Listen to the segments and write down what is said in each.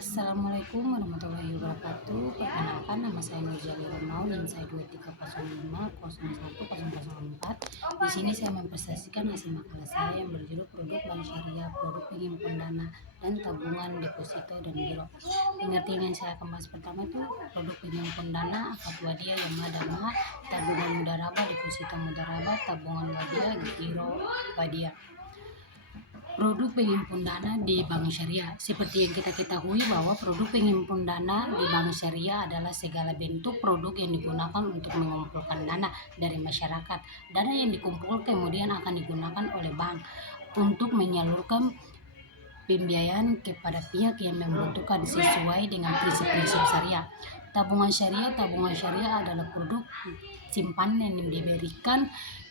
Assalamualaikum warahmatullahi wabarakatuh. Perkenalkan, nama saya Nurjali Ronau, NIM saya 2305010004. Di sini saya mempresentasikan hasil makalah saya yang berjudul Produk Bank Syariah, Produk Penghimpunan Dana dan Tabungan Deposito dan Giro. Pengertian yang saya akan bahas pertama itu produk penghimpunan dana, akad wadiah, yama dama, tabungan mudharabah, deposito mudharabah, tabungan wadiah, giro wadiah. Produk penghimpun dana di bank syariah. Seperti yang kita ketahui bahwa produk penghimpun dana di bank syariah adalah segala bentuk produk yang digunakan untuk mengumpulkan dana dari masyarakat. Dana yang dikumpul kemudian akan digunakan oleh bank untuk menyalurkan pembiayaan kepada pihak yang membutuhkan sesuai dengan prinsip-prinsip syariah. Tabungan syariah adalah produk simpanan yang diberikan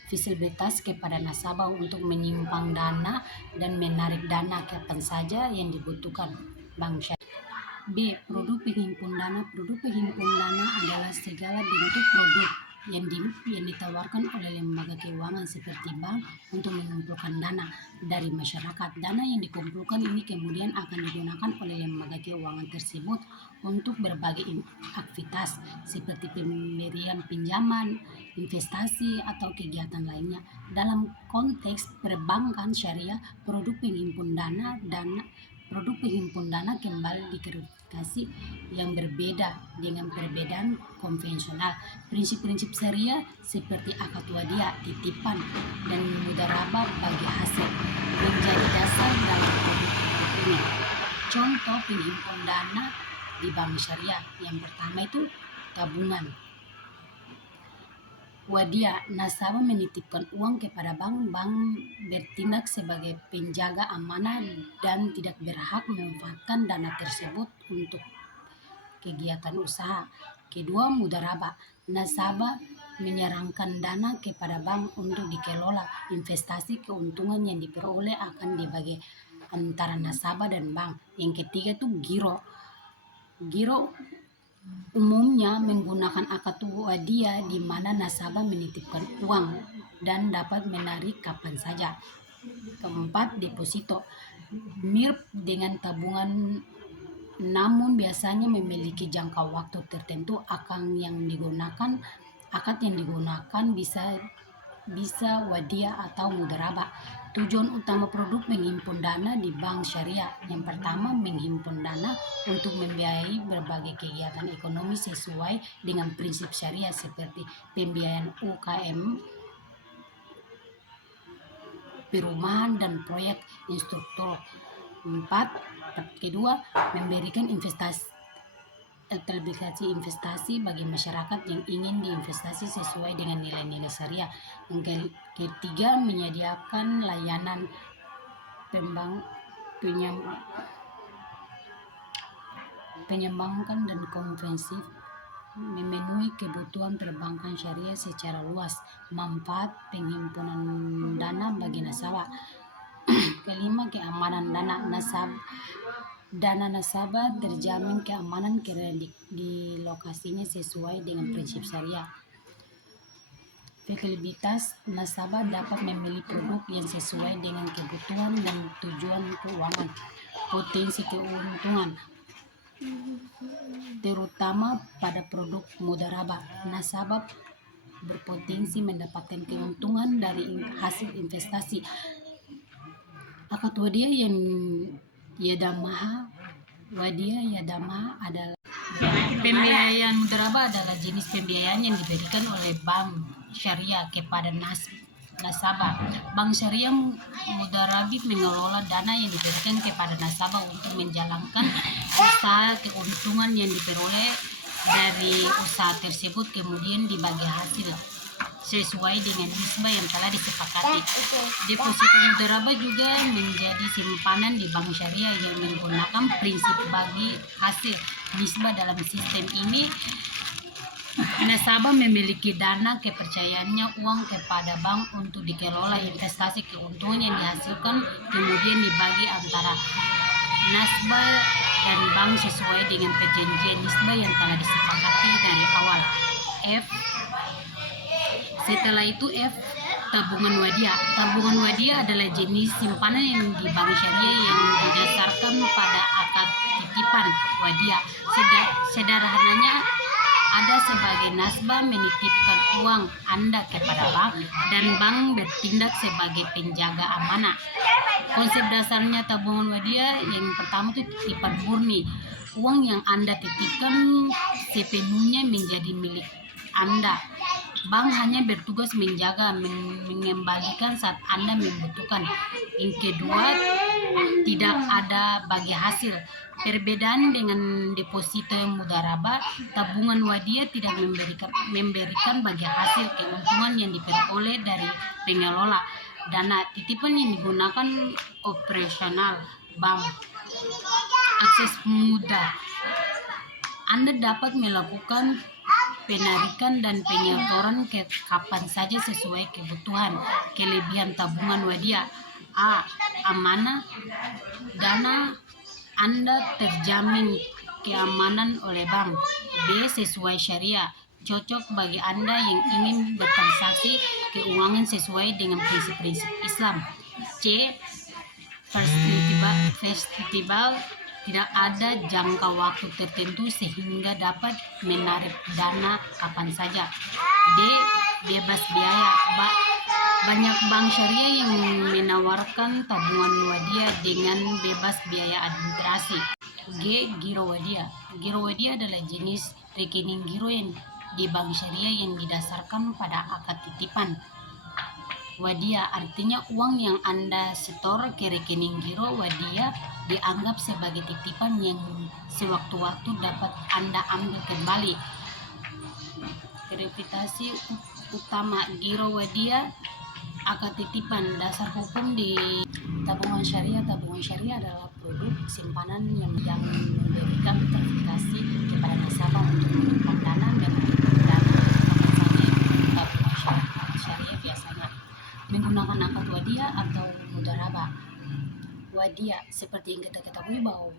fasilitas kepada nasabah untuk menyimpan dana dan menarik dana kapan saja yang dibutuhkan bank syariah. B. Produk penghimpun dana. Produk penghimpun dana adalah segala bentuk produk yang ditawarkan oleh lembaga keuangan seperti bank untuk mengumpulkan dana dari masyarakat. Dana yang dikumpulkan ini kemudian akan digunakan oleh lembaga keuangan tersebut untuk berbagai aktivitas seperti pemberian pinjaman, investasi, atau kegiatan lainnya. Dalam konteks perbankan syariah, produk penghimpun dana kembali diklasifikasi yang berbeda dengan perbedaan konvensional. Prinsip-prinsip syariah seperti akad wadiah, titipan, dan mudharabah bagi hasil menjadi dasar dalam produk ini. Contoh penghimpun dana di bank syariah. Yang pertama itu tabungan wadiah. Nasabah menitipkan uang kepada bank. Bank bertindak sebagai penjaga amanah dan tidak berhak memanfaatkan dana tersebut untuk kegiatan usaha. Kedua, mudharabah. Nasabah menyerahkan dana kepada bank untuk dikelola. Investasi keuntungan yang diperoleh akan dibagi antara nasabah dan bank. Yang ketiga itu giro. Giro umumnya menggunakan akad wadiah di mana nasabah menitipkan uang dan dapat menarik kapan saja. Keempat, deposito. Mirip dengan tabungan namun biasanya memiliki jangka waktu tertentu. Akad yang digunakan bisa wadiah atau mudharabah. Tujuan utama produk menghimpun dana di bank syariah. Yang pertama, menghimpun dana untuk membiayai berbagai kegiatan ekonomi sesuai dengan prinsip syariah seperti pembiayaan UKM, perumahan, dan proyek infrastruktur. Kedua, memberikan investasi bagi masyarakat yang ingin diinvestasi sesuai dengan nilai-nilai syariah. Yang ketiga, menyediakan layanan pengembangan dan konvensif, memenuhi kebutuhan perbankan syariah secara luas. Manfaat penghimpun dana bagi nasabah. Kelima, keamanan dana nasabah. Dana nasabah terjamin keamanan karena di lokasinya sesuai dengan prinsip syariah. Fleksibilitas. Nasabah dapat memilih produk yang sesuai dengan kebutuhan dan tujuan keuangan. Potensi keuntungan, terutama pada produk mudharabah. Nasabah berpotensi mendapatkan keuntungan dari hasil investasi. Akad wadiah yang yadamaha adalah pembiayaan. Mudharabah adalah jenis pembiayaan yang diberikan oleh bank syariah kepada nasabah. Bank syariah mudharabah mengelola dana yang diberikan kepada nasabah untuk menjalankan usaha. Keuntungan yang diperoleh dari usaha tersebut kemudian dibagi hasil sesuai dengan nisbah yang telah disepakati. Deposito mudharabah juga menjadi simpanan di bank syariah yang menggunakan prinsip bagi hasil nisbah. Dalam sistem ini, nasabah memiliki dana kepercayaannya uang kepada bank untuk dikelola. Investasi keuntungan yang dihasilkan kemudian dibagi antara nasabah dan bank sesuai dengan perjanjian nisbah yang telah disepakati dari awal. Setelah itu tabungan wadiah. Tabungan wadiah adalah jenis simpanan yang di bank syariah yang didasarkan pada akad titipan wadiah. Sederhananya, ada sebagai nasabah menitipkan uang Anda kepada bank dan bank bertindak sebagai penjaga amanah. Konsep dasarnya tabungan wadiah yang pertama itu titipan murni. Uang yang Anda titipkan sepenuhnya menjadi milik Anda. Bank hanya bertugas menjaga, mengembalikan saat Anda membutuhkan. Yang kedua, tidak ada bagi hasil. Perbedaan dengan deposito mudharabah, tabungan wadiah tidak memberikan bagi hasil keuntungan yang diperoleh dari pengelola. Dana titipan yang digunakan operasional bank. Akses mudah. Anda dapat melakukan penarikan dan penyetoran ke kapan saja sesuai kebutuhan. Kelebihan tabungan wadiah: A. Amanah. Dana Anda terjamin keamanan oleh bank. B. Sesuai syariah, cocok bagi Anda yang ingin bertransaksi keuangan sesuai dengan prinsip-prinsip Islam. C. Fleksibel, tidak ada jangka waktu tertentu sehingga dapat menarik dana kapan saja. D. Bebas biaya. Banyak bank syariah yang menawarkan tabungan wadiah dengan bebas biaya administrasi. G. Giro wadiah. Giro wadiah adalah jenis rekening giro yang di bank syariah yang didasarkan pada akad titipan wadiah. Artinya uang yang Anda setor ke rekening giro wadiah dianggap sebagai titipan yang sewaktu-waktu dapat Anda ambil kembali. Verifikasi utama giro wadiah: akad titipan. Dasar hukum di tabungan syariah. Tabungan syariah adalah produk simpanan yang memberikan verifikasi kepada nasabah untuk menyimpan dana dan dana tabungan syariah biasanya menggunakan akad wadiah atau mudharabah. Wadiah, seperti yang kita ketahui bahwa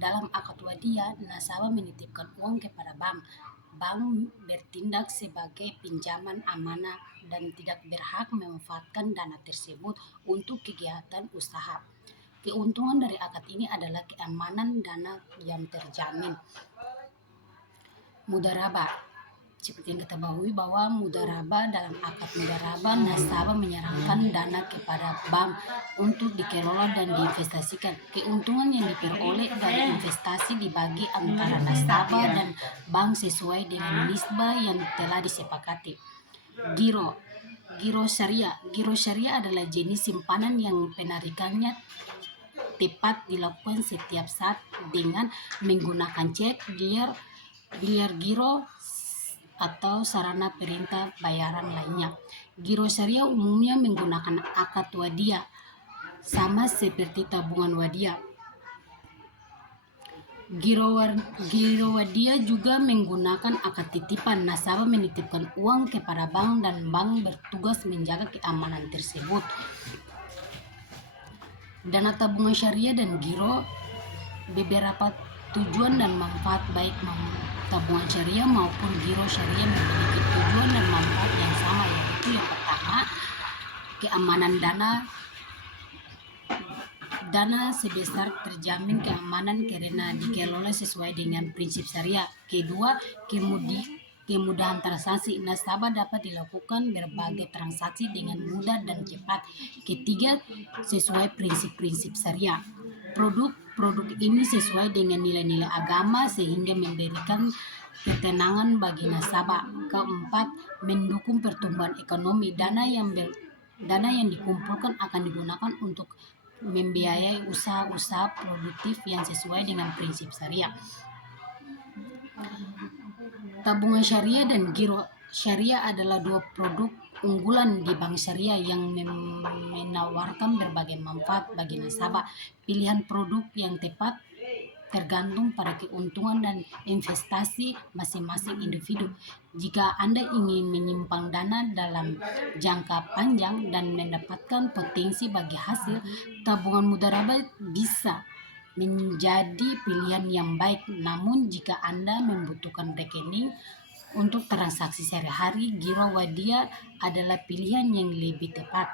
dalam akad wadiah, nasabah menitipkan uang kepada bank. Bank bertindak sebagai pinjaman amanah dan tidak berhak memanfaatkan dana tersebut untuk kegiatan usaha. Keuntungan dari akad ini adalah keamanan dana yang terjamin. Mudharabah, seperti yang kita ketahui bahwa mudharabah, dalam akad mudharabah nasabah menyerahkan dana kepada bank untuk dikelola dan diinvestasikan. Keuntungan yang diperoleh dari investasi dibagi antara nasabah dan bank sesuai dengan nisbah yang telah disepakati. Giro syariah. Giro syariah adalah jenis simpanan yang penarikannya tepat dilakukan setiap saat dengan menggunakan cek, biliar giro, atau sarana perintah bayaran lainnya. Giro syariah umumnya menggunakan akad wadiah, sama seperti tabungan wadiah. Giro wadiah juga menggunakan akad titipan. Nasabah menitipkan uang kepada bank dan bank bertugas menjaga keamanan tersebut. Dana tabungan syariah dan giro, beberapa tujuan dan manfaat baik tabungan syariah maupun giro syariah memiliki tujuan dan manfaat yang sama, yaitu yang pertama, keamanan dana sebesar terjamin keamanan karena dikelola sesuai dengan prinsip syariah. Kedua, kemudahan transaksi. Nasabah dapat dilakukan berbagai transaksi dengan mudah dan cepat. Ketiga, sesuai prinsip-prinsip syariah. Produk ini sesuai dengan nilai-nilai agama sehingga memberikan ketenangan bagi nasabah. Keempat, mendukung pertumbuhan ekonomi. Dana yang dikumpulkan akan digunakan untuk membiayai usaha-usaha produktif yang sesuai dengan prinsip syariah. Tabungan syariah dan giro syariah adalah dua produk unggulan di bank syariah yang menawarkan berbagai manfaat bagi nasabah. Pilihan produk yang tepat tergantung pada keuntungan dan investasi masing-masing individu. Jika Anda ingin menyimpan dana dalam jangka panjang dan mendapatkan potensi bagi hasil, tabungan mudharabah bisa menjadi pilihan yang baik. Namun jika Anda membutuhkan rekening untuk transaksi sehari-hari, giro wadiah adalah pilihan yang lebih tepat.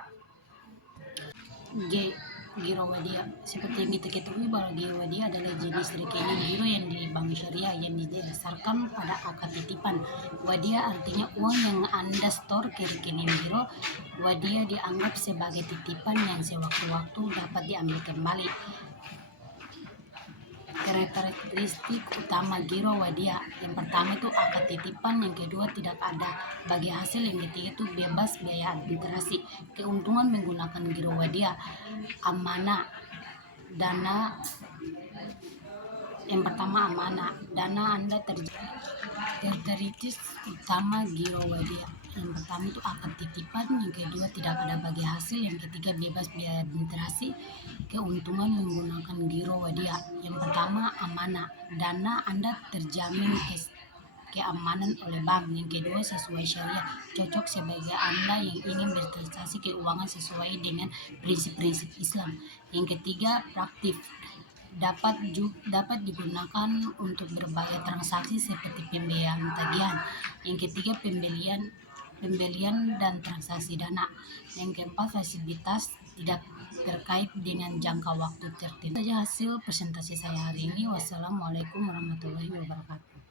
giro wadia. Seperti yang kita ketahui bahwa giro wadia adalah jenis rekening giro yang di bank syariah yang didasarkan pada akad titipan. Wadia artinya uang yang Anda store ke rekening giro. Wadia dianggap sebagai titipan yang sewaktu-waktu dapat diambil kembali. Karakteristik utama giro wadia, yang pertama itu akad titipan, yang kedua tidak ada bagi hasil, yang ketiga itu bebas biaya administrasi. Keuntungan menggunakan giro wadia: amanah, dana. Yang pertama amanah, dana Anda karakteristik utama giro wadia, yang pertama itu akad titipan, yang kedua tidak ada bagi hasil, yang ketiga bebas biaya administrasi. Keuntungan menggunakan giro wadia, yang pertama amanah, dana Anda terjamin keamanan oleh bank. Yang kedua sesuai syariah, cocok sebagai Anda yang ingin bertransaksi keuangan sesuai dengan prinsip-prinsip Islam. Yang ketiga praktis, dapat digunakan untuk berbagai transaksi seperti pembayaran tagihan. Yang ketiga pembelian dan transaksi dana. Yang keempat fasilitas tidak terkait dengan jangka waktu tertentu. Saja hasil presentasi saya hari ini. Wassalamualaikum warahmatullahi wabarakatuh.